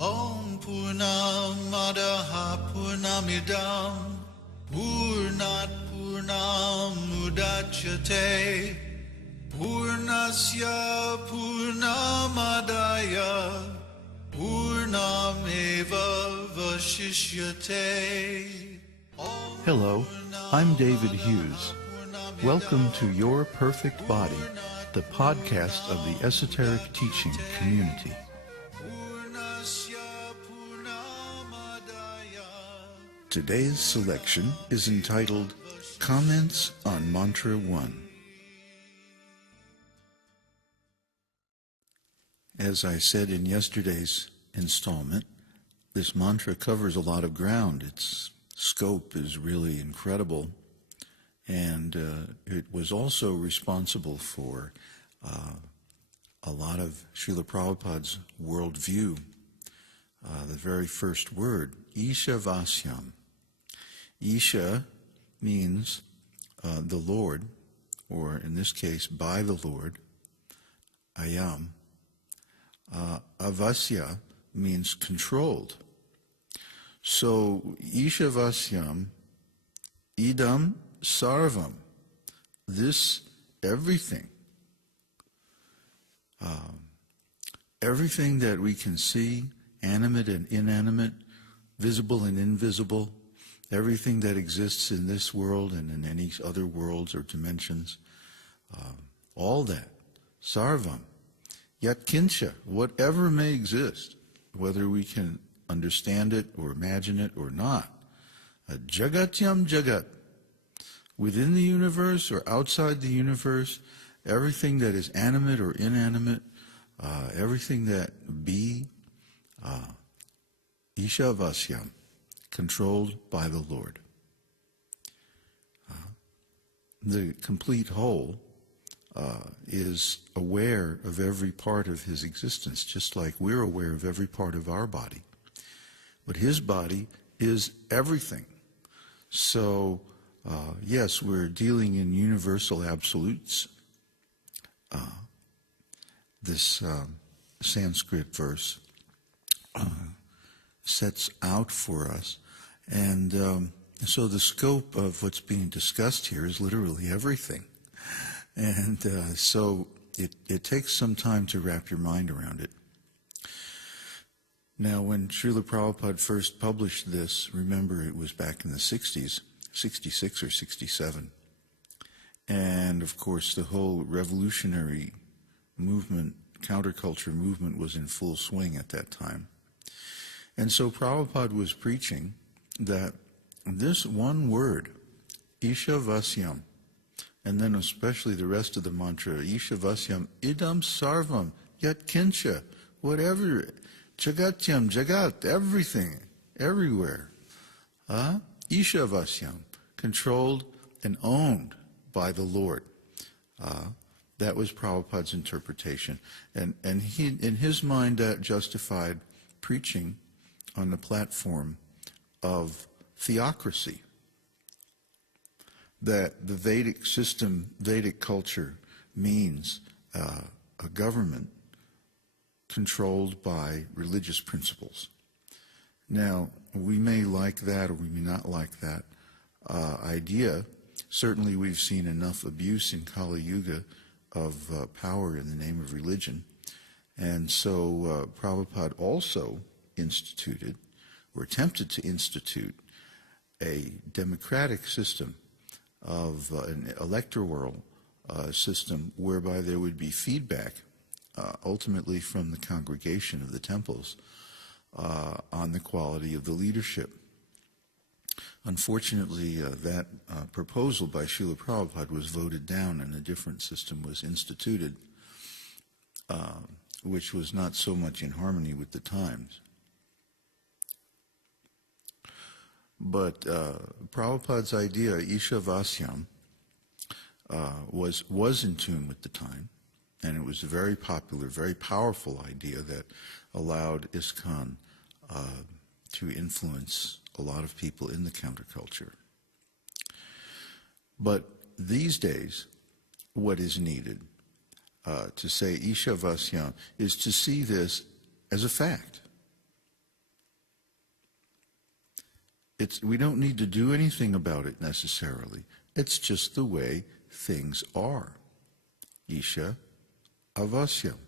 Om Purnamadaha Purnamidam Purnat Purnam Mudachyate Purnasya Purnamadaya Purnameva Vashishyate. Hello, I'm David Hughes. Welcome to Your Perfect Body, the podcast of the Esoteric Teaching Community. Today's selection is entitled Comments on Mantra 1. As I said in yesterday's installment, this mantra covers a lot of ground. Its scope is really incredible, and it was also responsible for a lot of Srila Prabhupada's worldview. The very first word, Īśopaniṣad. Isha means the Lord, or in this case, by the Lord. Ayam. Avasya means controlled. So, Īśopaniṣad, idam sarvam, this everything. Everything that we can see, animate and inanimate, visible and invisible, everything that exists in this world and in any other worlds or dimensions, all that, sarvam, yatkincha, whatever may exist, whether we can understand it or imagine it or not, jagatyam jagat, within the universe or outside the universe, everything that is animate or inanimate, everything that be, Īśopaniṣad, controlled by the Lord. The complete whole is aware of every part of his existence, just like we're aware of every part of our body. But his body is everything. So, yes, we're dealing in universal absolutes. This Sanskrit verse sets out for us. And so the scope of what's being discussed here is literally everything. And so it takes some time to wrap your mind around it. Now, when Srila Prabhupada first published this, remember it was back in the 60s, 66 or 67. And of course, the whole revolutionary movement, counterculture movement was in full swing at that time. And so Prabhupada was preaching that this one word, Īśopaniṣad, and then especially the rest of the mantra, Īśopaniṣad, idam sarvam, yatkincha, whatever, jagatyam, jagat, everything, everywhere. Īśopaniṣad, controlled and owned by the Lord. That was Prabhupada's interpretation. And he, in his mind, that justified preaching on the platform of theocracy. That the Vedic system, Vedic culture, means a government controlled by religious principles. Now, we may like that or we may not like that idea. Certainly we've seen enough abuse in Kali Yuga of power in the name of religion. And so Prabhupada also instituted, or attempted to institute, a democratic system of an electoral system whereby there would be feedback, ultimately from the congregation of the temples, on the quality of the leadership. Unfortunately, that proposal by Srila Prabhupada was voted down and a different system was instituted, which was not so much in harmony with the times. But Prabhupada's idea, Īśopaniṣad, was in tune with the time, and it was a very popular, very powerful idea that allowed ISKCON to influence a lot of people in the counterculture. But these days, what is needed to say Īśopaniṣad is to see this as a fact. we don't need to do anything about it necessarily. It's just the way things are. Isha avasyam.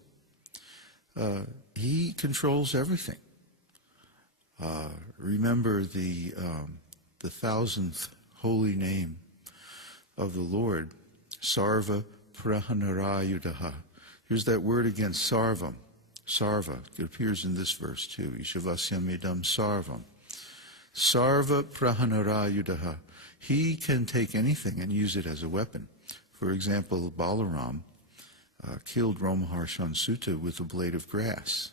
He controls everything. Remember the 1000th holy name of the Lord, sarva-praharanayudhah. Here's that word again, sarvam. Sarva. It appears in this verse too. Ishavasyam idam sarvam. Sarva-praharanayudhah. He can take anything and use it as a weapon. For example, Balaram killed Romaharshan Sutta with a blade of grass.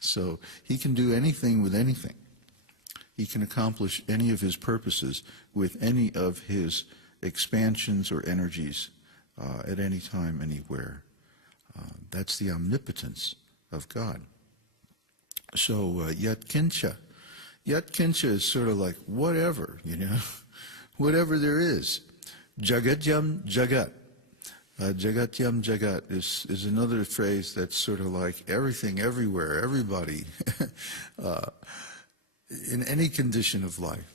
So he can do anything with anything. He can accomplish any of his purposes with any of his expansions or energies at any time, anywhere. That's the omnipotence of God. So yat kincha. Yat kincha is sort of like whatever, whatever there is. Jagatyam jagat. Jagatyam jagat is another phrase that's sort of like everything, everywhere, everybody, in any condition of life,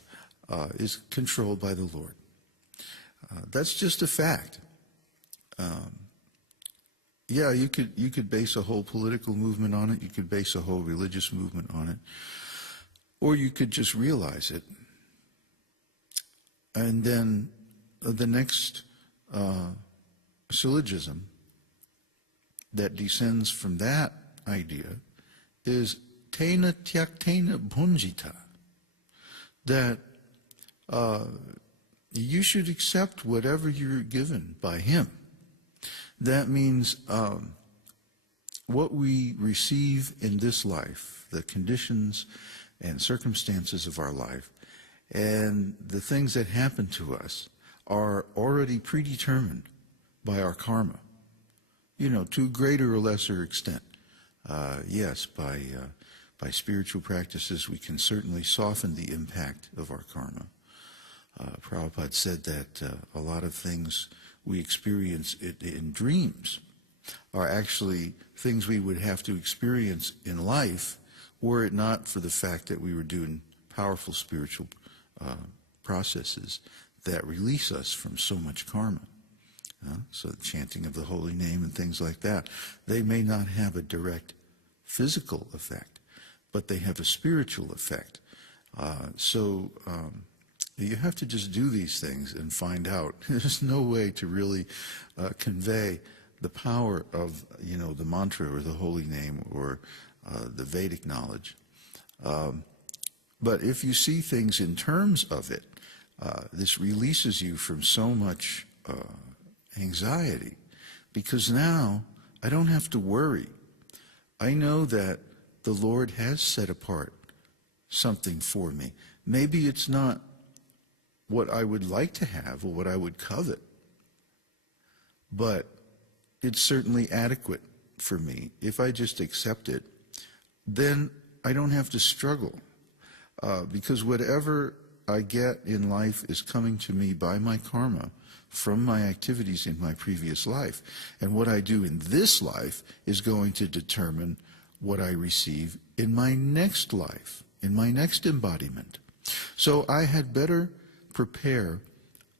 is controlled by the Lord. That's just a fact. Yeah, you could base a whole political movement on it. You could base a whole religious movement on it. Or you could just realize it. And then the next syllogism that descends from that idea is tena tyaktena bhunjita, that you should accept whatever you're given by him. That means what we receive in this life, the conditions and circumstances of our life, and the things that happen to us are already predetermined by our karma, to a greater or lesser extent. Yes, by spiritual practices we can certainly soften the impact of our karma. Prabhupada said that a lot of things we experience in dreams are actually things we would have to experience in life were it not for the fact that we were doing powerful spiritual processes that release us from so much karma. So the chanting of the holy name and things like that, they may not have a direct physical effect, but they have a spiritual effect. So you have to just do these things and find out. There's no way to really convey the power of, the mantra or the holy name or the Vedic knowledge. But if you see things in terms of it, this releases you from so much anxiety, because now I don't have to worry. I know that the Lord has set apart something for me. Maybe it's not what I would like to have or what I would covet, but it's certainly adequate for me. If I just accept it, then I don't have to struggle, because whatever I get in life is coming to me by my karma from my activities in my previous life. And what I do in this life is going to determine what I receive in my next life, in my next embodiment. So I had better prepare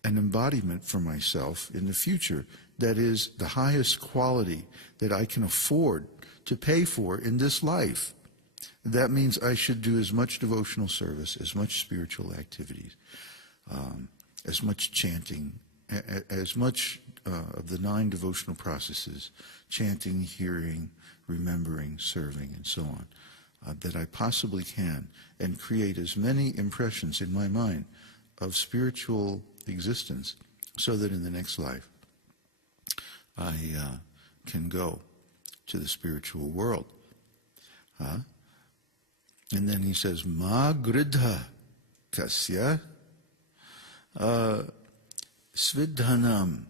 an embodiment for myself in the future that is the highest quality that I can afford to pay for in this life. That means I should do as much devotional service, as much spiritual activities, as much chanting, as much of the 9 devotional processes, chanting, hearing, remembering, serving, and so on, that I possibly can, and create as many impressions in my mind of spiritual existence so that in the next life I can go to the spiritual world. And then he says, Ma gridha kasya svidhanam.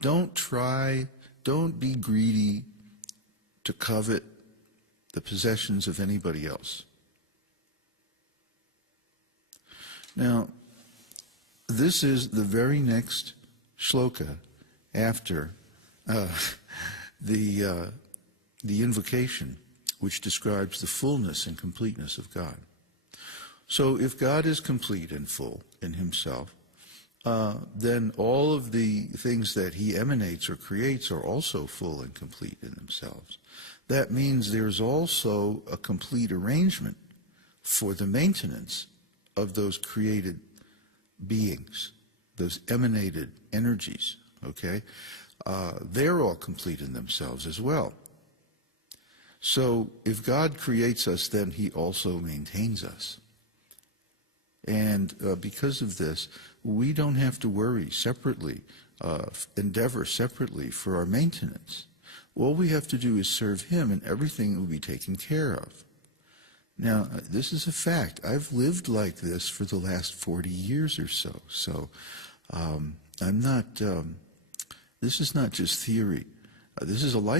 Don't be greedy to covet the possessions of anybody else. Now, this is the very next shloka after the invocation, which describes the fullness and completeness of God. So if God is complete and full in himself, then all of the things that he emanates or creates are also full and complete in themselves. That means there's also a complete arrangement for the maintenance of those created beings, those emanated energies, okay? They're all complete in themselves as well. So if God creates us, then he also maintains us. And because of this, we don't have to worry separately, endeavor separately for our maintenance. All we have to do is serve him, and everything will be taken care of. Now, this is a fact. I've lived like this for the last 40 years or so. So I'm not, this is not just theory. This is a life.